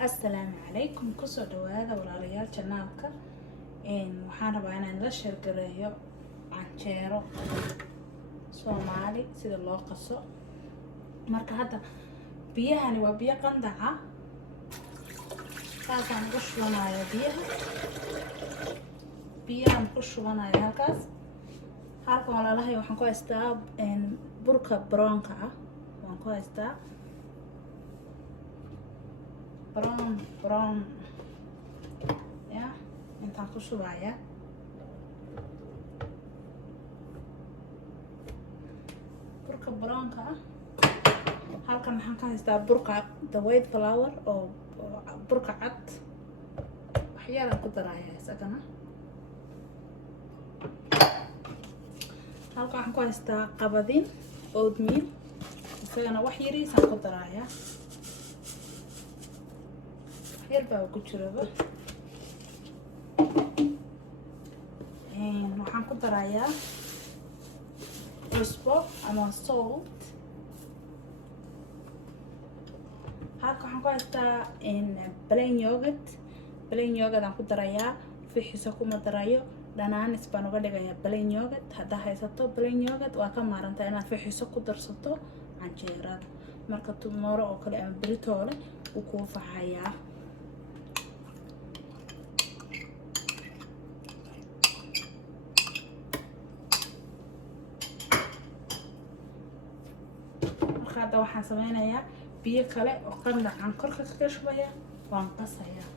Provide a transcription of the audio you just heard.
السلام عليكم كسو دوادا walaalyaal channelka waxaan rabaa inaan la sheergareeyo canjeero Soomaali sida loo qaso marka hadda biyahani waa biyo qandaca taasaan ku shubanayo biyahan ku shubanayo halkaas walaalahay waxaan ku haystaa burka brownka ah waan ku haystaa brown ya intaan ku shubaya burka brownka ah halkan waxaan ka haystaa burka the white flour oo burka cad waxyaalaha ku daraya isagana halkan waxaan ku haystaa qabadin oatmeal isagana wax yariisaan ku daraya يربا وكجربا waxaan ku darayaa cusbo ama salt halka waxaan ku haystaa plain yogurt aan ku darayaa fixiisa kuma darayo dhanaanis baan uga dhigayaa plain yogurt haddaa haysato plain yogurt waa ka maarantaa inaad fixiisa ku darsato canjeerada marka tomorrow oo kale ama beritoole uu kuu faxayaa hadda waxaan sameynayaa biyo kale oo qandac aan korka ka shubaya waan qasayaa